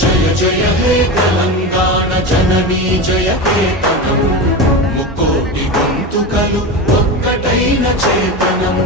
జయ జయ హే తెలంగాణ జననీ జయ కేతనం ముక్కోటి గొంతుకలు ఒక్కటైన చేతనం